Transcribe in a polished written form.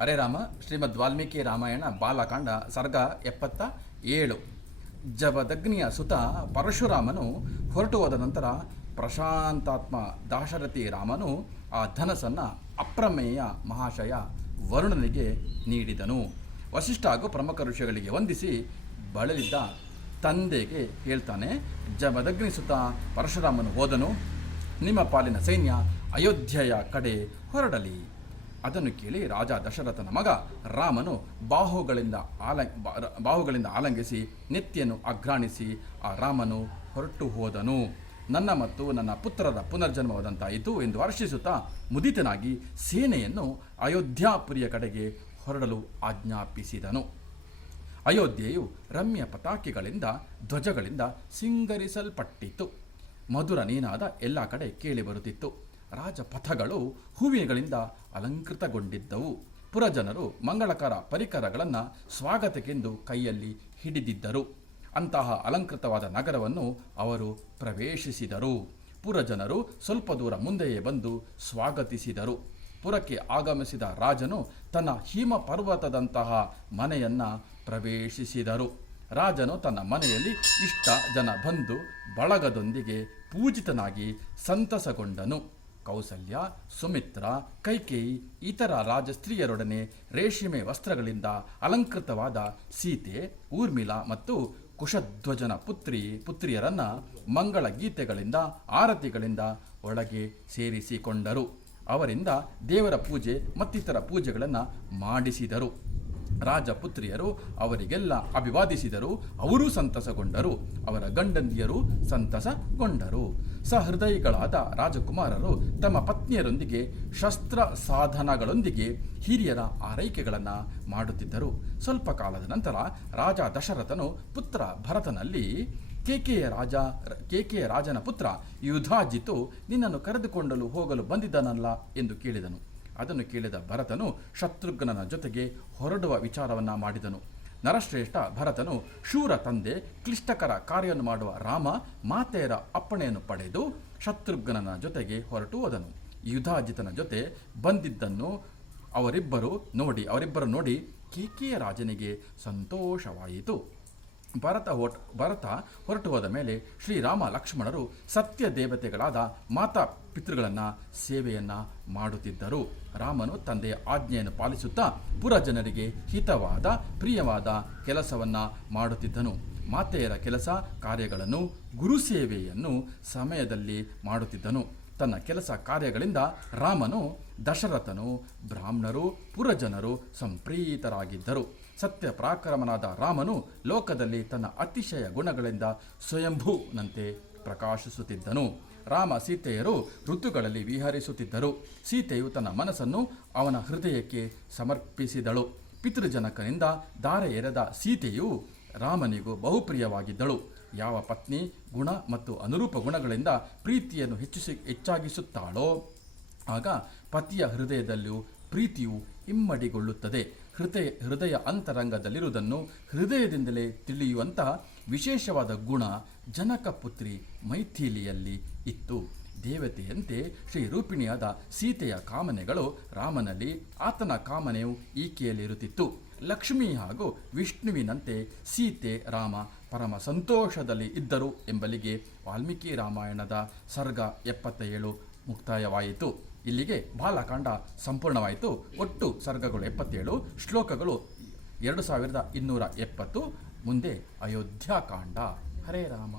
ಹರೇ ರಾಮ. ಶ್ರೀಮದ್ ವಾಲ್ಮೀಕಿ ರಾಮಾಯಣ ಬಾಲಕಾಂಡ ಸರ್ಗ 77. ಜಬದಗ್ನಿಯ ಸುತ ಪರಶುರಾಮನು ಹೊರಟು ಹೋದ ನಂತರ ಪ್ರಶಾಂತಾತ್ಮ ದಾಶರಥಿ ರಾಮನು ಆ ಧನಸ್ಸನ್ನು ಅಪ್ರಮೇಯ ಮಹಾಶಯ ವರುಣನಿಗೆ ನೀಡಿದನು. ವಸಿಷ್ಠ ಹಾಗೂ ಪ್ರಮುಖ ಋಷಿಗಳಿಗೆ ವಂದಿಸಿ ಬಳಲಿದ್ದ ತಂದೆಗೆ ಹೇಳ್ತಾನೆ, ಜಬದಗ್ನಿ ಸುತ ಪರಶುರಾಮನು ಹೋದನು, ನಿಮ್ಮ ಪಾಲಿನ ಸೈನ್ಯ ಅಯೋಧ್ಯೆಯ ಕಡೆ ಹೊರಡಲಿ. ಅದನ್ನು ಕೇಳಿ ರಾಜ ದಶರಥನ ಮಗ ರಾಮನು ಬಾಹುಗಳಿಂದ ಆಲಂಗಿಸಿ ನೆತ್ತಿಯನ್ನು ಅಘ್ರಾಣಿಸಿ ಆ ರಾಮನು ಹೊರಟು ಹೋದನು. ನನ್ನ ಮತ್ತು ನನ್ನ ಪುತ್ರರ ಪುನರ್ಜನ್ಮವಾದಂತಾಯಿತು ಎಂದು ಹರ್ಷಿಸುತ್ತಾ ಮುದಿತನಾಗಿ ಸೇನೆಯನ್ನು ಅಯೋಧ್ಯಾಪುರಿಯ ಕಡೆಗೆ ಹೊರಡಲು ಆಜ್ಞಾಪಿಸಿದನು. ಅಯೋಧ್ಯೆಯು ರಮ್ಯ ಪತಾಕೆಗಳಿಂದ ಧ್ವಜಗಳಿಂದ ಸಿಂಗರಿಸಲ್ಪಟ್ಟಿತ್ತು. ಮಧುರ ನೀನಾದ ಎಲ್ಲ ಕಡೆ ಕೇಳಿಬರುತ್ತಿತ್ತು. ರಾಜಪಥಗಳು ಹೂವಿನಗಳಿಂದ ಅಲಂಕೃತಗೊಂಡಿದ್ದವು. ಪುರಜನರು ಮಂಗಳಕರ ಪರಿಕರಗಳನ್ನು ಸ್ವಾಗತಕ್ಕೆಂದು ಕೈಯಲ್ಲಿ ಹಿಡಿದಿದ್ದರು. ಅಂತಹ ಅಲಂಕೃತವಾದ ನಗರವನ್ನು ಅವರು ಪ್ರವೇಶಿಸಿದರು. ಪುರಜನರು ಸ್ವಲ್ಪ ದೂರ ಮುಂದೆಯೇ ಬಂದು ಸ್ವಾಗತಿಸಿದರು. ಪುರಕ್ಕೆ ಆಗಮಿಸಿದ ರಾಜನು ತನ್ನ ಹಿಮ ಪರ್ವತದಂತಹ ಮನೆಯನ್ನು ಪ್ರವೇಶಿಸಿದರು. ರಾಜನು ತನ್ನ ಮನೆಯಲ್ಲಿ ಇಷ್ಟ ಜನ ಬಂಧು ಬಳಗದೊಂದಿಗೆ ಪೂಜಿತನಾಗಿ ಸಂತಸಗೊಂಡನು. ಕೌಸಲ್ಯ, ಸುಮಿತ್ರ, ಕೈಕೇಯಿ ಇತರ ರಾಜಸ್ತ್ರೀಯರೊಡನೆ ರೇಷ್ಮೆ ವಸ್ತ್ರಗಳಿಂದ ಅಲಂಕೃತವಾದ ಸೀತೆ, ಊರ್ಮಿಳಾ ಮತ್ತು ಕುಶಧ್ವಜನ ಪುತ್ರಿಯರನ್ನು ಮಂಗಳ ಗೀತೆಗಳಿಂದ ಆರತಿಗಳಿಂದ ಒಳಗೆ ಸೇರಿಸಿಕೊಂಡರು. ಅವರಿಂದ ದೇವರ ಪೂಜೆ ಮತ್ತಿತರ ಪೂಜೆಗಳನ್ನು ಮಾಡಿಸಿದರು. ರಾಜಪುತ್ರಿಯರು ಅವರಿಗೆಲ್ಲ ಅಭಿವಾದಿಸಿದರು. ಅವರೂ ಸಂತಸಗೊಂಡರು. ಅವರ ಗಂಡಂದಿಯರು ಸಂತಸಗೊಂಡರು. ಸಹೃದಯಿಗಳಾದ ರಾಜಕುಮಾರರು ತಮ್ಮ ಪತ್ನಿಯರೊಂದಿಗೆ ಶಸ್ತ್ರ ಸಾಧನಗಳೊಂದಿಗೆ ಹಿರಿಯರ ಆರೈಕೆಗಳನ್ನು ಮಾಡುತ್ತಿದ್ದರು. ಸ್ವಲ್ಪ ಕಾಲದ ನಂತರ ರಾಜ ದಶರಥನು ಪುತ್ರ ಭರತನಲ್ಲಿ, ಕೇಕೆಯ ರಾಜನ ಪುತ್ರ ಯುಧಾಜಿತು ನಿನ್ನನ್ನು ಕರೆದುಕೊಂಡಲು ಹೋಗಲು ಬಂದಿದ್ದನಲ್ಲ ಎಂದು ಕೇಳಿದನು. ಅದನ್ನು ಕೇಳಿದ ಭರತನು ಶತ್ರುಘ್ನನ ಜೊತೆಗೆ ಹೊರಡುವ ವಿಚಾರವನ್ನು ಮಾಡಿದನು. ನರಶ್ರೇಷ್ಠ ಭರತನು ಶೂರ ತಂದೆ ಕ್ಲಿಷ್ಟಕರ ಕಾರ್ಯವನ್ನು ಮಾಡುವ ರಾಮ ಮಾತೆಯರ ಅಪ್ಪಣೆಯನ್ನು ಪಡೆದು ಶತ್ರುಘ್ನನ ಜೊತೆಗೆ ಹೊರಟು ಹೋದನು. ಯುಧಾಜಿತನ ಜೊತೆ ಬಂದಿದ್ದನ್ನು ಅವರಿಬ್ಬರು ನೋಡಿ ಕೇಕೆಯ ರಾಜನಿಗೆ ಸಂತೋಷವಾಯಿತು. ಭರತ ಹೊರಟು ಹೋದ ಮೇಲೆ ಶ್ರೀರಾಮ ಲಕ್ಷ್ಮಣರು ಸತ್ಯ ದೇವತೆಗಳಾದ ಮಾತಾ ಪಿತೃಗಳನ್ನು ಸೇವೆಯನ್ನು ಮಾಡುತ್ತಿದ್ದರು. ರಾಮನು ತಂದೆಯ ಆಜ್ಞೆಯನ್ನು ಪಾಲಿಸುತ್ತಾ ಪುರಜನರಿಗೆ ಹಿತವಾದ ಪ್ರಿಯವಾದ ಕೆಲಸವನ್ನು ಮಾಡುತ್ತಿದ್ದನು. ಮಾತೆಯರ ಕೆಲಸ ಕಾರ್ಯಗಳನ್ನು ಗುರುಸೇವೆಯನ್ನು ಸಮಯದಲ್ಲಿ ಮಾಡುತ್ತಿದ್ದನು. ತನ್ನ ಕೆಲಸ ಕಾರ್ಯಗಳಿಂದ ರಾಮನು, ದಶರಥನು, ಬ್ರಾಹ್ಮಣರು, ಪುರಜನರು ಸಂಪ್ರೀತರಾಗಿದ್ದರು. ಸತ್ಯ ಪರಾಕ್ರಮನಾದ ರಾಮನು ಲೋಕದಲ್ಲಿ ತನ್ನ ಅತಿಶಯ ಗುಣಗಳಿಂದ ಸ್ವಯಂಭೂನಂತೆ ಪ್ರಕಾಶಿಸುತ್ತಿದ್ದನು. ರಾಮ ಸೀತೆಯರು ಋತುಗಳಲ್ಲಿ ವಿಹರಿಸುತ್ತಿದ್ದರು. ಸೀತೆಯು ತನ್ನ ಮನಸ್ಸನ್ನು ಅವನ ಹೃದಯಕ್ಕೆ ಸಮರ್ಪಿಸಿದಳು. ಪಿತೃಜನಕನಿಂದ ದಾರೆ ಎರೆದ ಸೀತೆಯು ರಾಮನಿಗೂ ಬಹುಪ್ರಿಯವಾಗಿದ್ದಳು. ಯಾವ ಪತ್ನಿ ಗುಣ ಮತ್ತು ಅನುರೂಪ ಗುಣಗಳಿಂದ ಪ್ರೀತಿಯನ್ನು ಹೆಚ್ಚಾಗಿಸುತ್ತಾಳೋ ಆಗ ಪತಿಯ ಹೃದಯದಲ್ಲೂ ಪ್ರೀತಿಯು ಇಮ್ಮಡಿಗೊಳ್ಳುತ್ತದೆ. ಹೃದಯ ಅಂತರಂಗದಲ್ಲಿರುವುದನ್ನು ಹೃದಯದಿಂದಲೇ ತಿಳಿಯುವಂತಹ ವಿಶೇಷವಾದ ಗುಣ ಜನಕಪುತ್ರಿ ಮೈಥಿಲಿಯಲ್ಲಿ ಇತ್ತು. ದೇವತೆಯಂತೆ ಶ್ರೀರೂಪಿಣಿಯಾದ ಸೀತೆಯ ಕಾಮನೆಗಳು ರಾಮನಲ್ಲಿ, ಆತನ ಕಾಮನೆಯು ಈಕೆಯಲ್ಲಿರುತ್ತಿತ್ತು. ಲಕ್ಷ್ಮಿ ಹಾಗೂ ವಿಷ್ಣುವಿನಂತೆ ಸೀತೆ ರಾಮ ಪರಮ ಸಂತೋಷದಲ್ಲಿ ಇದ್ದರು ಎಂಬಲ್ಲಿಗೆ ವಾಲ್ಮೀಕಿ ರಾಮಾಯಣದ ಸರ್ಗ 77 ಮುಕ್ತಾಯವಾಯಿತು. ಇಲ್ಲಿಗೆ ಬಾಲಕಾಂಡ ಸಂಪೂರ್ಣವಾಯಿತು. ಒಟ್ಟು ಸರ್ಗಗಳು 77, ಶ್ಲೋಕಗಳು 2270. ಮುಂದೆ ಅಯೋಧ್ಯಾಕಾಂಡ. ಹರೇ ರಾಮ.